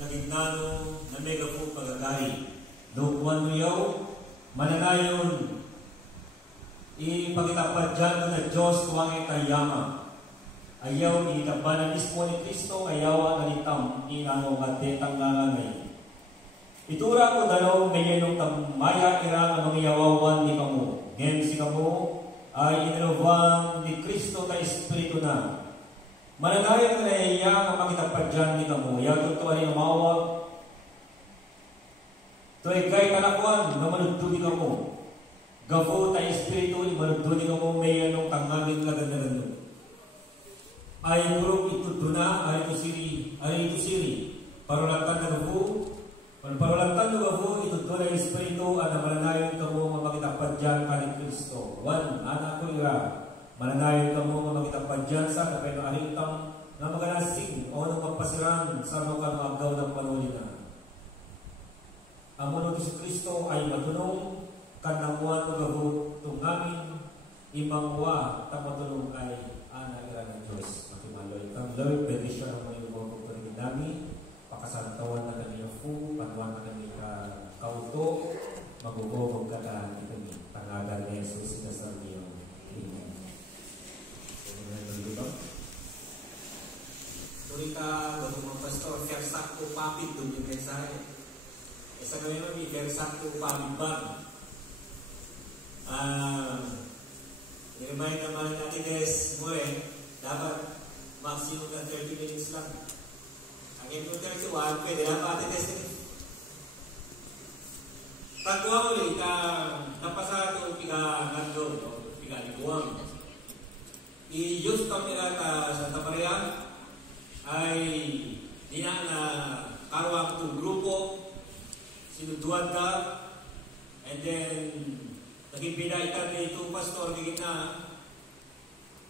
nagignano na mega po pagagay. Lukuan mo yaw, mananayon, ipagitapad dyan mo na Diyos kuwang itayama. Ayaw, itabanan mismo ni Kristo, ayaw ang alitam, inano kadetang nanganay. Itura ko dalaw, may yanong maya ira ang mga yawawan ni kamo. Ngayon si kamo ay inilawang ni Kristo ka Espiritu na. Mananayon na iya ang magitapad dyan ni kamo. Yaw ito ay umawag. Ito ay gay talakuan na manuduli kamo. Gafo tayo Espiritu, manuduli kamo may yanong tangangin lagan-lagan. Ay group ito duna, ay ito siri. Parulatan na gafo. Parulatan na gafo, ito duna yung Espiritu, at mananayon kamo magitapad dyan ka ni Kristo. One, anak ko ira. Mananayon kamo magitapad dyan sa kapay ng aritang na magalasing o nang magpasiran sa mga magaw ng panulina. Ang munod si Kristo ay matunong kanamuan o gabot tungamin imangwa tamatulong ay anak ira ng Diyos. Makimaloy kang Lord, bendition ang mga ibang pagkarin namin, pakasantawan na kami ang fu, panuan na kami kauto, magugobog ka na kami. Tangagan ni Jesus sinasal niyo. Amen. Turita, bago mga pastor, kersak ko papit doon yung mensahe. Isa kami may kersak ko papit ba? I-remind naman natin guys, dapat maximum na 30 minutes lang. Ang ito 31, pwede lang pati testing. Pagkuha mo ulit, napasado piga-nando, piga-liguang. I-use kami sa Santa Maria ay dina na karawang itong grupo, sinuduan ka, and then naging pinaitan na itong pastor, higit na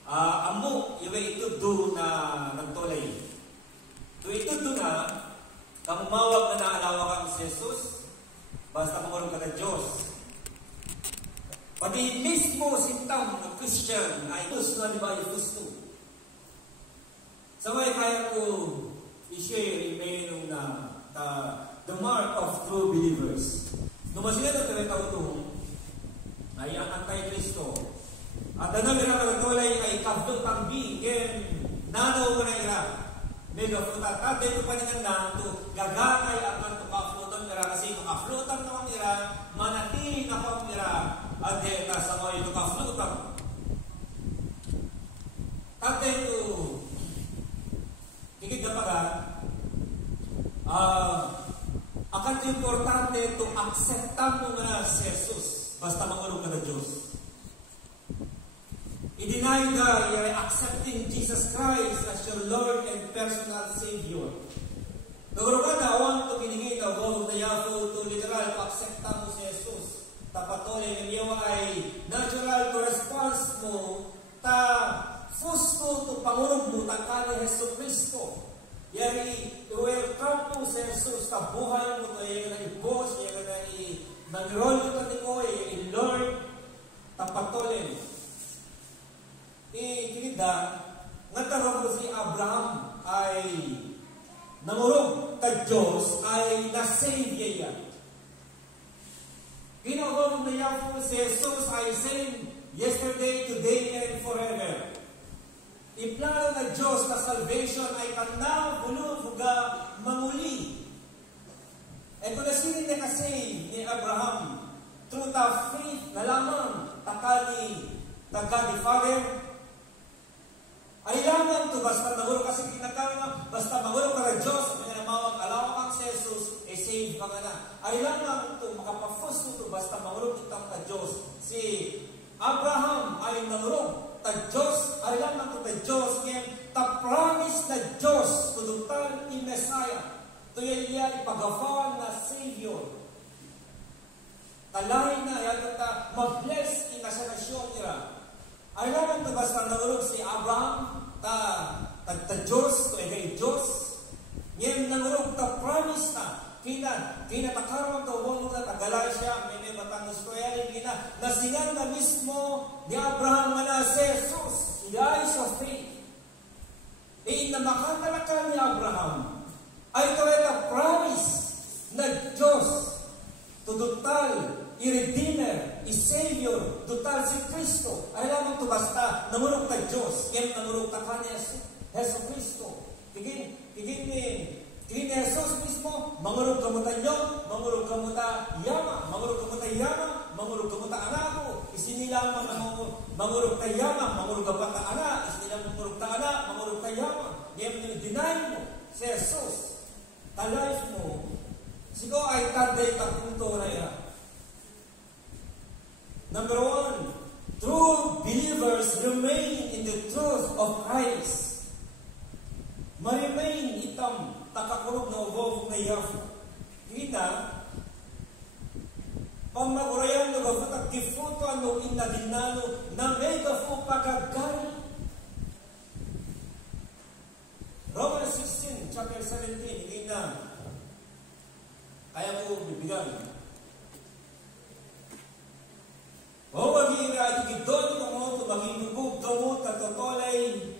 amo, yung ito do na nagtulay. So ito do na, kamumawag na naalawa kang Jesus, basta mamarong ka na Diyos. Pati mismo sintang ng Christian ay gusto na diba yung gusto. Sa may kaya ko i-share yung na the mark of true believers. Numasila na talaga ito ay ang Anti-Kristo. At ang nagkakatulay ay kabdong tambi, nanaw ko na ira. Mega frutat. At dito pa niyan lang ito, gaganay ang ito ka-frutan ira. Kasi ito ka-frutan na kami ira, manatili na kami ira. At dito sa mga ito ka-frutan. At dito, higit na pala, akan ito importante ito, akseptan mo na si Jesus. Basta mangulong ka na Diyos. I-deny ka, you're accepting Jesus Christ as your Lord and personal Savior. Nagulong ka na, awan ito pinigit, huwag na yafo ito literal, pa-acceptan mo si Jesus. Tapatoy, niyo ay natural to response mo, fusto to pangulong mo, takali Jesu Cristo. Yari, welcome mo si Jesus, buhay mo ito, yung na-i-boss, yung nag-roll ito ni ko, Lord, tapatolin. Kinida, nagkaroon ko si Abraham ay namurog ka Diyos ay na-save niya. Ginawag na yan po si Jesus ay same yesterday, today, and forever. Iplano na Diyos na salvation ay kanaw, bulo, buga, manguli. Ito na sinin na kasi ni Abraham through the faith na lamang takali na God the Father ay lamang ito basta magulo kasi pinagkama basta magulo ka na Diyos may namawag alawa kang si Jesus save ka na ay lamang ito makapafos ito basta magulo kitang ka Diyos si Abraham ay magulo ta Diyos ay lamang ito ta Diyos ngayon ta promise na Diyos kudutan ni Messiah ito yan ipagawa na Savior. Talay na, yan ta mag-bless in sa nasyon nila. Ay naman ito basta nangulog si Abraham, ta Diyos, kay Diyos. Ngayon nangulog ta promise na. Kinatakaroon ito, huwag na tagalay siya, may matang gusto yan, nasingan na mismo ni Abraham na si Jesus, the eyes of faith. Na makatalaka ni Abraham, ay ito ay ni Heso Kristo. Tigin ni Jesus mismo, mangurog kamuta nyo, mangurog kamuta yama, mangurog kamuta yama, mangurog kamuta anako, isinilang mangurog ta yama, mangurog kamuta anak, isinilang mangurog ta anak, mangurog ta yama. Ngayon nyo deny mo si Jesus, ta life mo, sigo ay taday kapunto na yan. Number 1, true believers remain in the truth of Christ. Marimain itam takakurog na ubog na yafo. Kita, pamagurayan na gafutak gifuto ano inaginano na may gafu pagagari. Romans 16, chapter 17, hindi na. Kaya mo bibigyan. O maghihira, igidon mo mo ito, maghinugog gamot at totolay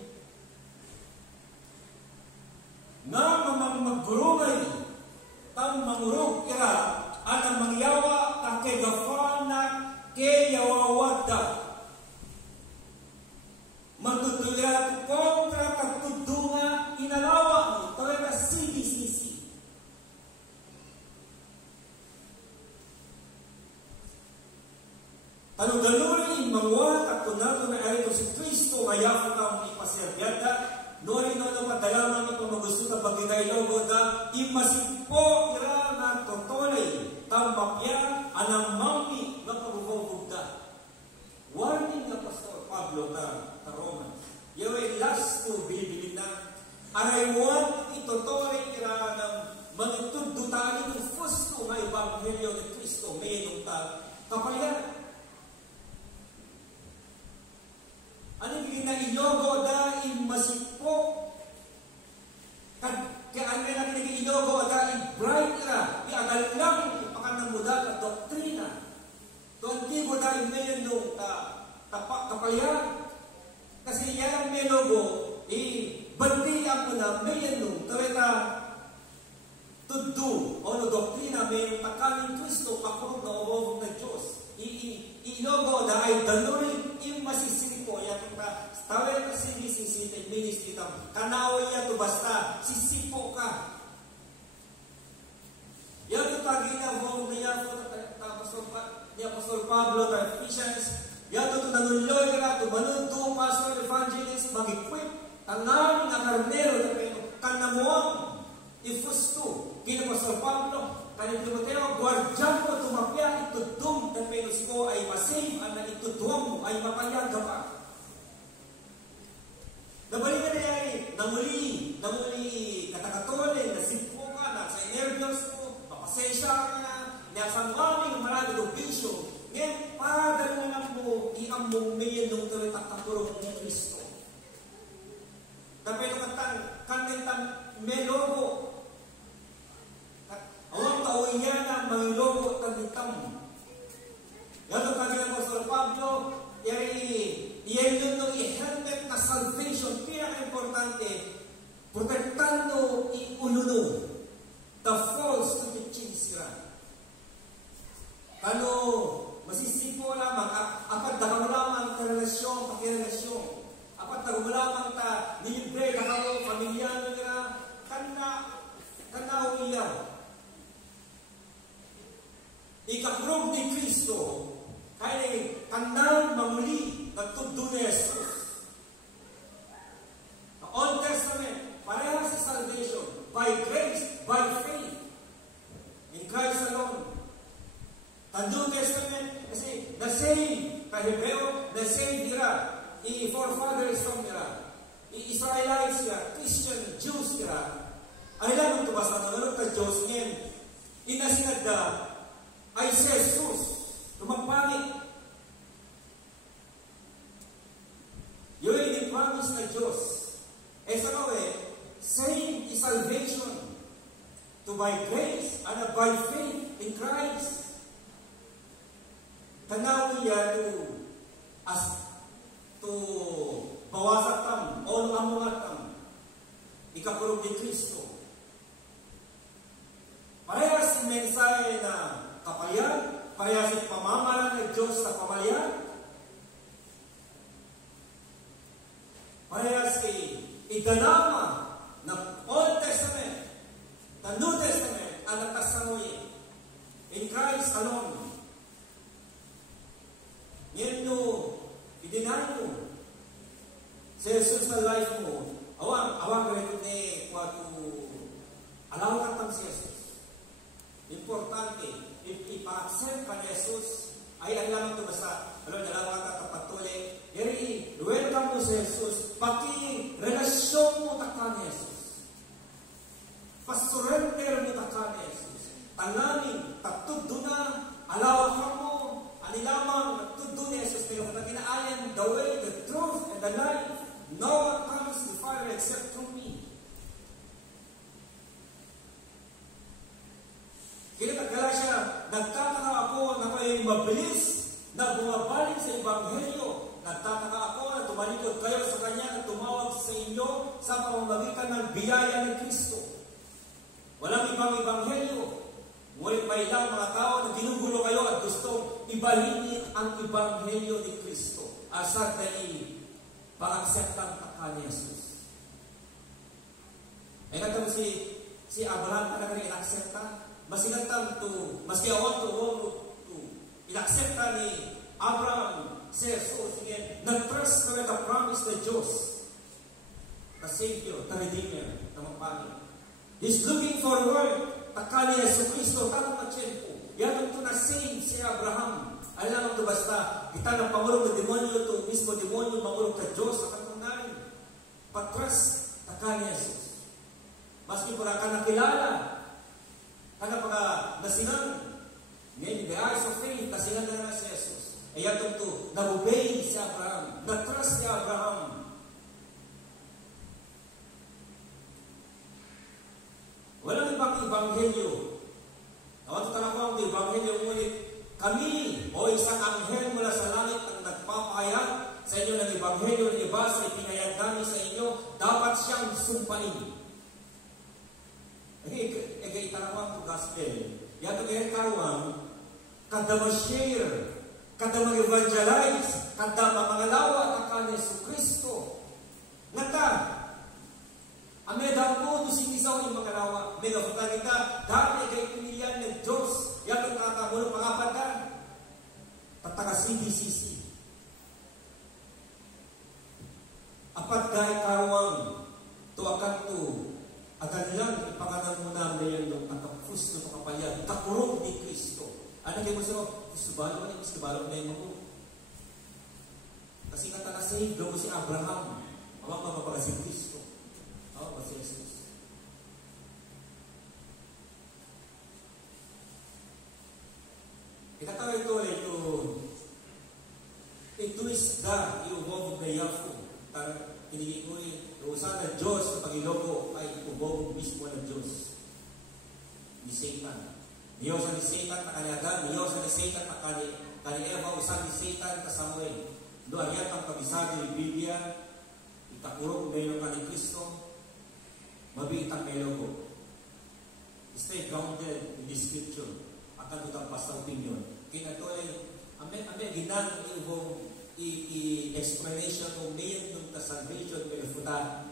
na mamagurumay tam mangurug ira at mangyawa ang kegafana keyawawada magtutulya kontra katudunga inalawa mo talaga CDCC. Ano ganun mangwat at kunato na ay ito si Kristo mayapo kang ipaserbiyata Nori no padalaman ito magusto na pagkakailogo na imasipo ira na totolay tambapya anang mami na pagubugda. Warning na Pastor Pablo ka Romans. Yawe last to bilibili na anaywan itotolay ira ng magtudutali ng fusto may Ebanghelyo ni Kristo may nungtag kapalyan. Ano yung ginailogo dahil masipo? Kaya ano yung ginailogo dahil bright na, iagal lang ipakanamudal at doktrina. Doon kibo dahil mayon nung kapalyan. Kasi yan ang may logo, bandiyan mo na mayon nung taweta tuddo o no doktrina mayon takaming Kristo pakurog na ubog ng Diyos. Ilogo dahil dalurin masisiripo yan tawag ka sinisisitin ministry tam kanaway yan to basta sisipo ka yan to tagina mo niya ni Apostol Pablo ta Ephesians yan to nanunloy ka to manundo pastor evangelist mag-equip tanang nga karnero na kayo kanamuang ifusto kina Apostol Pablo kanang Timoteo, guardian mo tumapya, itudum, dan penos ko ay masave, ang itudum mo ay mapayaga pa. Nabalik na yan, namuli katakatolin, nasipko ka, nasa nervyos mo, mapasensya ka na, nasa maraming marami ng bisyo, ngayon, para na lang mo, iamong mayan nung tuloy takatulong ng Kristo. Kapag kanintang may logo, awang tawin yan ang mangilogo at tagitam. Yan ang kanyang Apostol Pablo, yan yun nung i-helmet na salvation, pinaka-importante, protektando i-ununo, the false to teaching sila. Ano, masisipo lamang, apat na kamo lamang karelasyon, pakirelasyon, apat na kamo lamang ta, nilibre na kamo, pamilyano nila, kanaw iyaw. Ikakurog ni Kristo kaya kanang mamuli nagtudo ni Jesus. The Old Testament, parehas sa salvation, by grace, by faith, in Christ alone. The New Testament, kasi the same, kahibeo, the same dira, i-forefathers from dira, i-Israelites dira, Christian, Jews dira, ay lang ito basta nanunod ka Diyos ngayon, inasinagda, ay si Jesus, tumagpangit. Yun yung promise na Diyos. Sa same is salvation to by grace and by faith in Christ. Tanaw niya to bawasak tam, all amungat tam, ikakurog ni Kristo. Parehas yung mensahe na kapalyan, parehas yung pamamalan ng Diyos sa pamamayan, parehas kay danama na Old Testament, the New Testament, ang nagtasamoy in Christ alone. Ngayon nyo, idinay mo sa Jesus na life mo, awang ganito ni alaw ka tam si Jesus. Importante, ipa-accept ka ni Jesus, ay ang lamang ito basta, alaw ka kapatuloy, welcome mo si Jesus, pati relasyon mo taka ni Jesus. Pasurrender mo taka ni Jesus. Tanganin, tatuddo na, alaw ka mo, anilamang tatuddo ni Jesus, pero kung I am the way, the truth, and the life, no one comes to the Father except through me. Kinatagala siya, nagtataka ako na kayo'y mabilis na bumabalik sa Ebanghelyo. Nagtataka ako na tumalikod kayo sa Kanya na tumawag sa inyo sa pamamagitan ng biyaya ni Kristo. Walang ibang Ebanghelyo. Ngunit may ilang mga tao na ginugulo kayo at gustong ibalhin ang Ebanghelyo ni Kristo. Asar dahil pang-akseptan ka ni Jesus. Ay natin si Abraham talaga rin in-akseptan. Masinagtan to, maski awang to in-akseptan ni Abraham si Jesus. Nag-trust na nag-promise na Diyos, the Savior, the Redeemer, na mapangin. He's looking forward taka ni Yesu Kristo, tanong na tiyempo. Yan ito na save si Abraham. Alam ito basta, kita ng pangulong na demonyo ito, mismo demonyo, mangulong ka Diyos sa katunay. Patras, taka ni Jesus. Maski po na ka nakilala, kada pagka nasinan, ngayon, the eyes of faith, nasinan na nga si Jesus. Ay yan ito, nag-obey si Abraham, nag-trust si Abraham. Walang ibang Ebanghelyo. Nawag ito na po ang Ebanghelyo, ngunit kami, o isang anghel mula sa langit ang nagpapahayag sa inyo ng Ebanghelyo ng iba sa ipinayag namin sa inyo, dapat siyang sumpain. Ega itanawang po gospel. Yato kaya karuang, kada ma-share, kada ma-evangelize, kada mamangalawa ka ni Yesu Kristo. Ngata, ameda po dusin-isaw yung magalawa. Mega punta kita, dahil kay pinilian ng Diyos. Yato katamulo pangapadan. Tataka CBCC. Apat dahil karuang, tuwakan to, at lang ipangalan mo na ngayon ng katapos na makapayag, kakurong ni Kristo. Ano kayo mo sa Subalo? Ano yung Subalo na yung mo? Kasi natakasay, doon mo si Abraham. Awang mapapaga si Kristo. Awang si Jesus. Ikatawa ito isda, iubog na yafo. Tinigit mo usahan ng Diyos sa Panginoon ay ubog mismo ng Diyos. Ni Satan. Niyosa ni Satan na kanyaga, niyosa ni Satan na kani-Eva, usahan ni Satan na Samuel. Doon yan ang kabisado ni Biblia, itakurong ngayon ka ni Kristo, mabitang ngayon ko. Stay grounded in this scripture. At ang utang basta opinion. Kaya ito ay, ginang ibong i-explanation o ngayon ng salvation may refutan.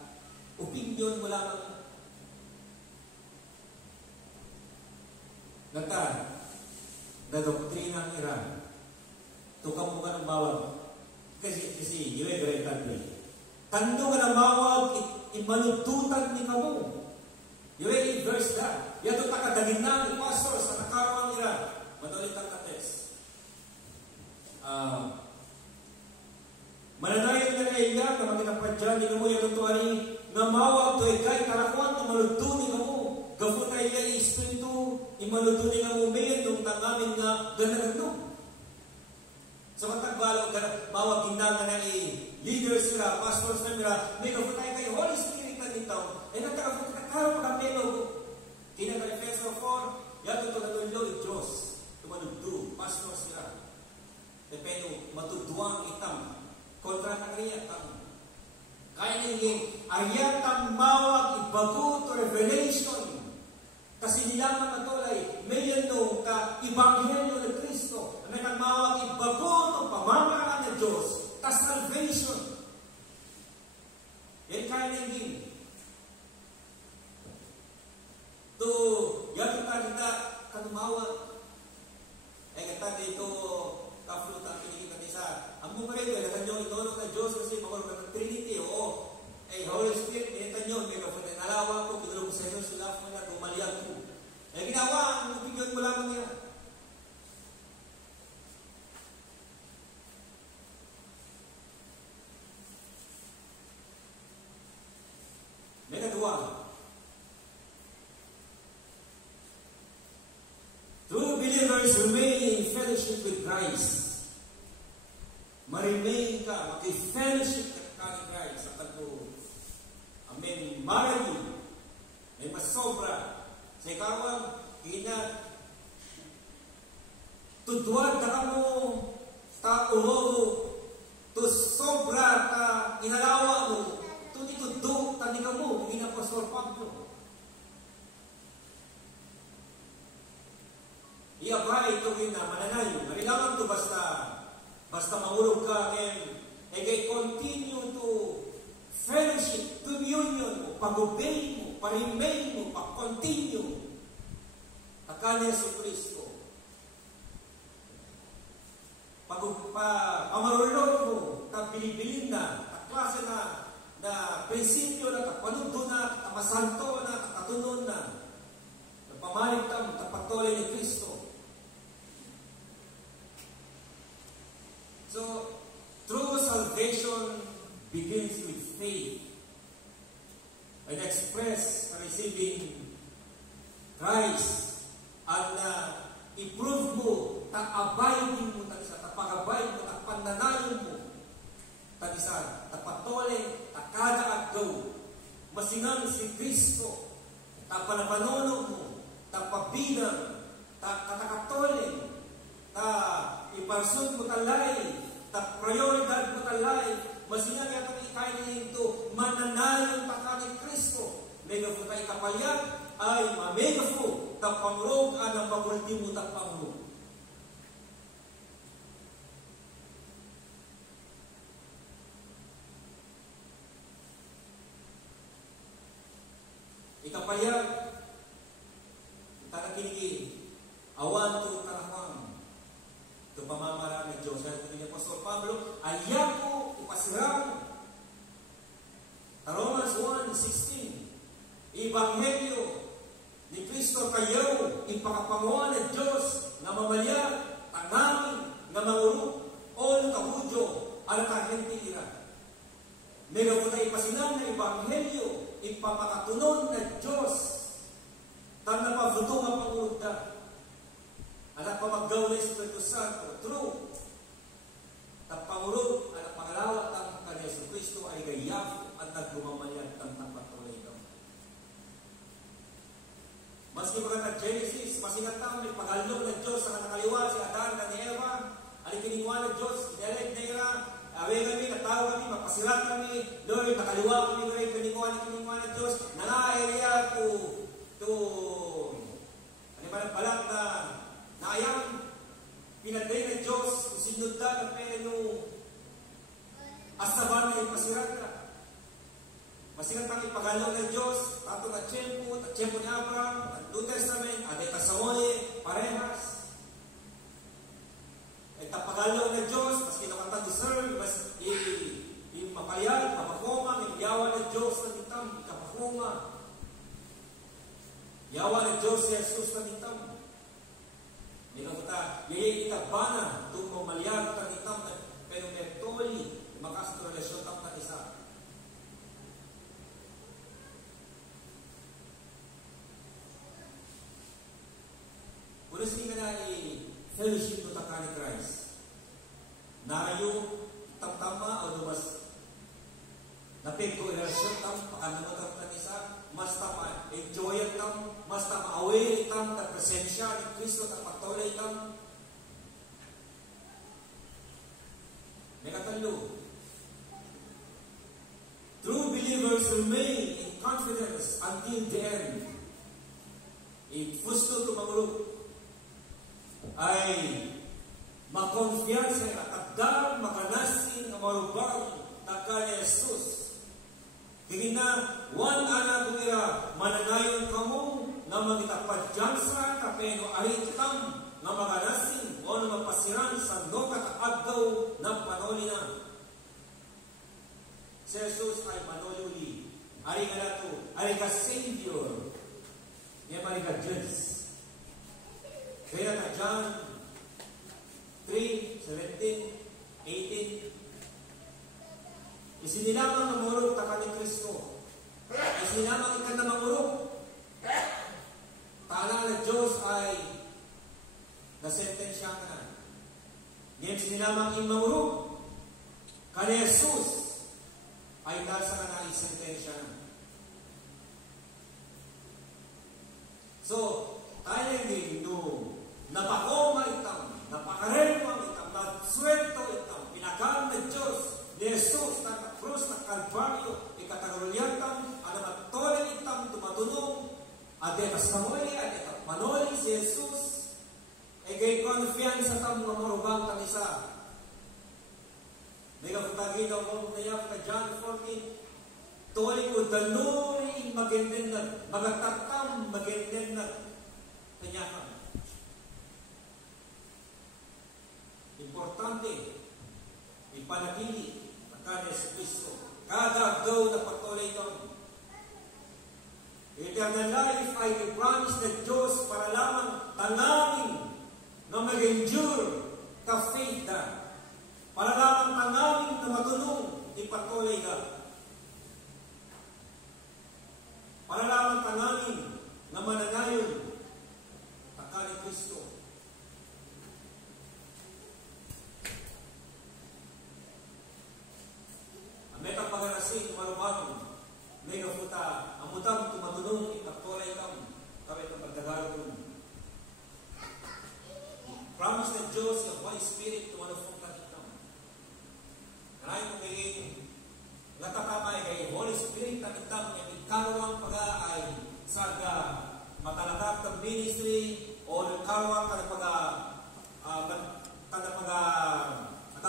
Opinion mo lamang nata na doktrina ng Iran. Tukang mo ka ng bawag. Kasi yun ay tanto. Tanto ka ng bawag, imalututan ni kamo. Yun ay verse na. Yato takadagin na ni pastor sa nakarawang Iran. Matulit ang kates. Mananayon na iya, na maginapadyan, hindi mo yung tutuari, na mawag to ikay, karakuan, tumalutuni ka mo. Gapon na iya, espiritu, imalutuni ka mo, mayan, nung tangamin nga, ganagano. Sa matagbalo, mawag gindaga na leaders sila, pastors na nila, may gapon tayo kayo, Holy Spirit na nito, nagtagapon ka, karo ka pelo. Kinaka-Efeso 4, yato ito natulog, Diyos, tumalugdo, pastors sila. Dependo, matuduang itam, kontra ng riyatang. Kaya naging ariyatang mawag ibago to revelation. Kasi nilaman matulay, mayon nung ka Ebanghelyo ng Kristo. May nang mawag ibago to pamamaraan ng Diyos. Ta salvation. Yan kaya naging tumawa. Kata dito, kaplo ta pinigit natin sa, ang mga kayo, kata nyo, inorok na Diyos kasi makulog ng Trinity, oo. Holy Spirit, pinita nyo, may kapunay nalawa ko, kinulog sa inyo, sulap mo na, tumaliyag ko. Ginawa, ang opinion mo lamang yan. May kadua. True believers remain in fellowship with Christ. Ma-remain ka, maki-fellowship ka ni Christ sa tato. Amen. Marami. May masobra. Sa ikawang, ina, tuduan ka mo, ta ulogo, to sobra ka, inalawa mo, to ditudo, tani ka mo, ina Pastor Pablo. Iabay ito na mananayo. Kailangan to basta mahulog ka and kay continue to fellowship, communion mo, pag-obey mo, pa-remain mo, pa-continue. Akala Yesu Kristo. Pamarulog mo, bilibilin na, klase na prinsipyo na, kapanundo na, kamasanto na, katunon na, pamalig ka, tapatuloy ni Kristo. So, true salvation begins with faith and express receiving Christ and i-prove mo, ta-abiding mo, ta-pag-abide mo, ta-pananayon mo, ta-isa, ta-patuloy, ta-kada agaw, masingang si Kristo, ta-panapanono mo, ta-pabinang, ta-kakatuloy, iparsod mo talay, prioridad mo talay, masinga nga itong ikainin ito, mananayon ta ni Kristo. Megafo tayo kapalyan, ay mamegafo, tapangrog, anang pagulti mo tapangrog. Ikapalyan, kita kinigi, awan to tarahang, ito pamamara ng Diyos. Sabi ni Apostol Pablo, ayaw ipasirang. Romans 1:16, Ebanghelyo ni Kristo kayo, ipakapanguan ng Diyos na mamalya, tangamin, na manguruk, o nakahudyo, ang nakahentira. Ngayon ko na ipasinang na Ebanghelyo, ipapakatunon ng Diyos, tan na pabutong ang pangurukda. Anak pamaggaw na Espiritu Santo, true. Tapangurog, anak pangalawat ang kanya Yesu Kristo ay gayaf at naglumamayag ng napatuloy ka. Maski mga nag-Genesis, masingatang may pagalong ng Diyos sa nakaliwa si Adan na ni Eva, alikiningwa ng Diyos, inelect na ira, away kami, natawa kami, mapasirat kami, Lord, nakaliwa kami, Lord, kiningwa ng Diyos, nalaaya to, ano ba ng balak na ayang pinagday ng Diyos, kusinod na pero asaban na ipasirat ka. Masigat ang ipagalaw ng Diyos, tato at tiyempo ni Abraham, at New Testament, at itasamoy, parehas. At tapagalaw ng Diyos, mas kinakanta deserve, mas mapayag, mapakoma, may yawa ng Diyos na ditam, ikapakoma. Yawa ng Diyos si Jesus na ditam. Kita itabana itong mamalyag tanitam pero mertoli makas relasyon tam na isa. Punas nga na i-fellowship mo taka ni Christ. Narayo tamtama o dumas napego relasyon tam pakanamatam na isa mas tama enjoy tam mas tama away tam ta presensya ni Kristo ta patuloy tam. Nakatalo. True believers remain in confidence until the end. Fusto to magulog ay makonfiansa na kadang makanasin ang marubang na kanya Jesus. Kaya na, one anak kumira, mananayon ka mo na magitapadyansa ka tapeno aritam nga mga nasing o nga mapasiran sa no kataadlaw ng panoli na. Si Jesus ay manoluli. Ari nga nato, ari ka Savior. Ngayon ari ka Diyos. Kaya na John 3:17, 18. Isinilamang ang murog taka ni Kristo. Isinilamang ikan na mangurog. Taala na Diyos ay nasentensya ka na. Ngayon sinamang imangurog. Kani Jesus ay nasa ka na isentensya na. So, tayo hindi napakoma itam, napakarelwa itam, nagswento itam, pinakam na Diyos ni Jesus na krus na Kalbaryo, ikatagarulyatam, anamatolay itam, tumatulong, adetas kamuli, adetas manoli si Jesus, gay confiance tam nga marubang kang isa. May kaputagi daw mo nayak ka John 14, tuloy ko daloy magenden na, magatatam magenden na, kanyakam. Importante, ipanagili, magkana si Kristo. Kada daw na patuloy daw. Eternal life ay i-promise na Diyos para lamang tanangin na mag-endure ka faith na. Para lamang tanangin na matulong ipatuloy ka. Para lamang tanangin na mananayon taka ni Kristo. Ang metang pag-arasing marumang may kaputa, ang mutang tumatulong, ipagtulay kang kawit ng pagdagarong. Promise ng Diyos, yung Holy Spirit, tumanufong ka ito. Kaya yung magiging natatamay kay Holy Spirit, takitang yung ikalawang pag-aay sa matalagat ng ministry o ikalawang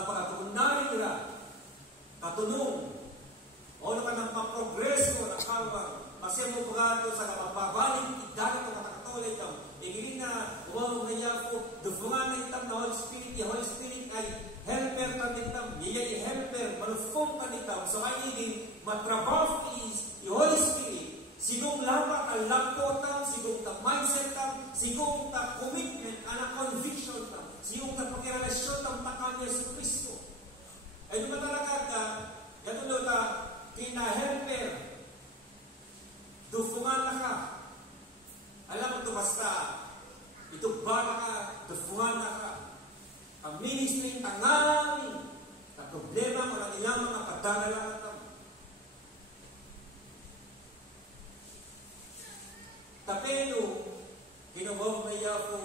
pag-tukunarin nila, katulong, o naman ang progreso na kalwang, masya mo pagkato sa kapapabalik, dagat o katakatuloy ito. Igilin na, umawag na niya po, dufungan na itam na Holy Spirit. Yung Holy Spirit ay helper ka nitam. Yaya helper, malufong ka nitam. So ay igin, matrabaho is yung Holy Spirit. Sigong lapat ang lapto tam, sigong ta mindset tam, sigong ta commitment, anak conviction tam, sigong ta pagkirelasyon tam takanya sa Kristo. Ay naman talaga ka, gano'n ta, kina-helper, dufungan na ka. Alam mo ito basta, ito ba na ka, dufungan na ka. Ang ministry, tangamin, na problema mo lang ilang mga padalalan na tapeno, kinawag na yapo,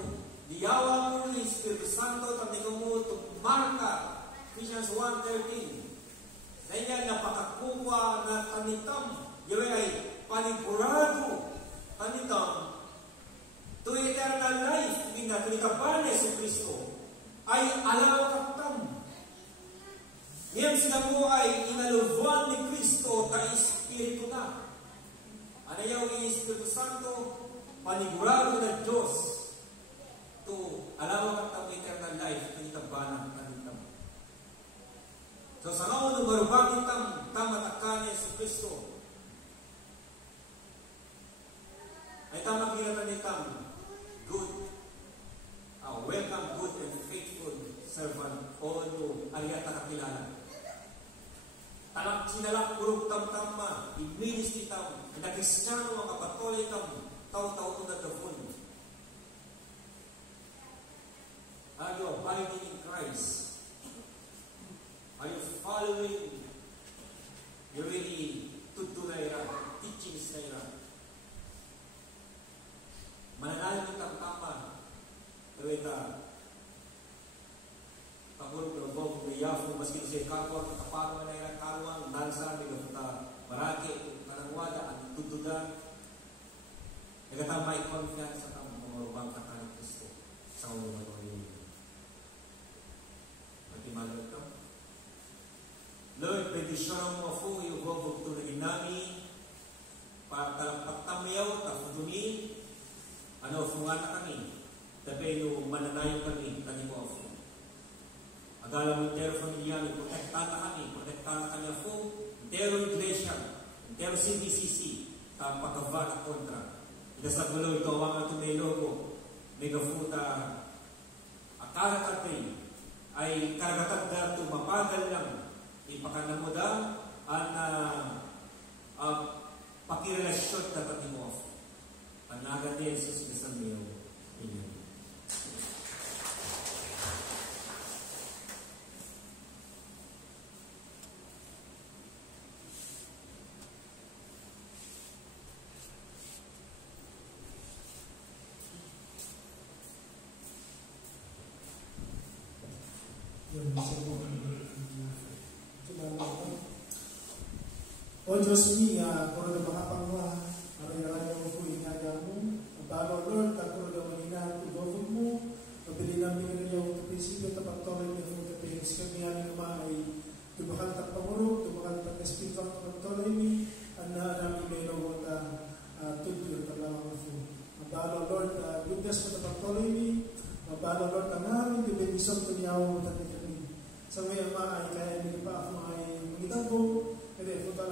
diyawa mo ni Espiritu Santo, tapos mo tumarka, Ephesians 1:13. Dahil napakakuha na tanitam, yun ay panigurado tanitam to eternal life, na tunikabane si Kristo, ay alawakatam. Ngayon sila mo ay inalubuan ni Kristo na Espiritu na. Ano yung Espiritu Santo? Panigurado na Diyos to alawakatam eternal life, tunikabane tanitam. So sa mga marubang itam, tamatakanya si Kristo. Ay tama kinatan itam, good, welcome, good and faithful servant, all who aliyata kakilala. Talak sinalak kurog tam-tama, i-ministry tam, na Kristiyano ang kapatuloy tam, tao-tao na dafon. Are you abiding in Christ? Are you following yung really tutunay na teachings na yun? Mananalig ng tama. Kawita, pagulog ng bong niyafo, maski siya kalwang, kaparang na yun, kalwang, dansa, nagpunta, maraki, nanangwada, at tutuda. Nagatamay confiance sa mga kata ni Kristo sa mga yun. Matimalog ka? Lord, bedisyon mo po yung bubog tunagin namin para pagtamayaw, tafudumi, Ano, fungata kami. Tapi no mananayo kami, kami mo ako. Agala mo entero familiar, protektata kami ako, entero iglesia, entero CBCC, pagkavana kontra. Ida sa gulo, ito ang ato may logo, may gafuta, akala katay, ay karagatag dato, mapagal lang, ipakanamuda, pakirelasyon na pati mo ako. Panagan din, Jesus, kasang mayo. Amen. O Diyos niya, kuro na mga pangwa, aray-aray mo po inaga mo, abalo Lord, kuro na manina, tubofog mo, mabili namin na niyo, kapisipyo, tapagtolay niyo, kapihis kami namin naman ay tubakal tapamuro, tubakal tapespito, tapagtolay niyo, na namin may nawag tudyo, talagang mo po. Abalo Lord, goodness mo tapagtolay niyo, abalo Lord, ang namin, dibendisyon ko niya, tati kami. Sa may ama ay kaya niyo pa ako ay magitan ko, kaya ito ba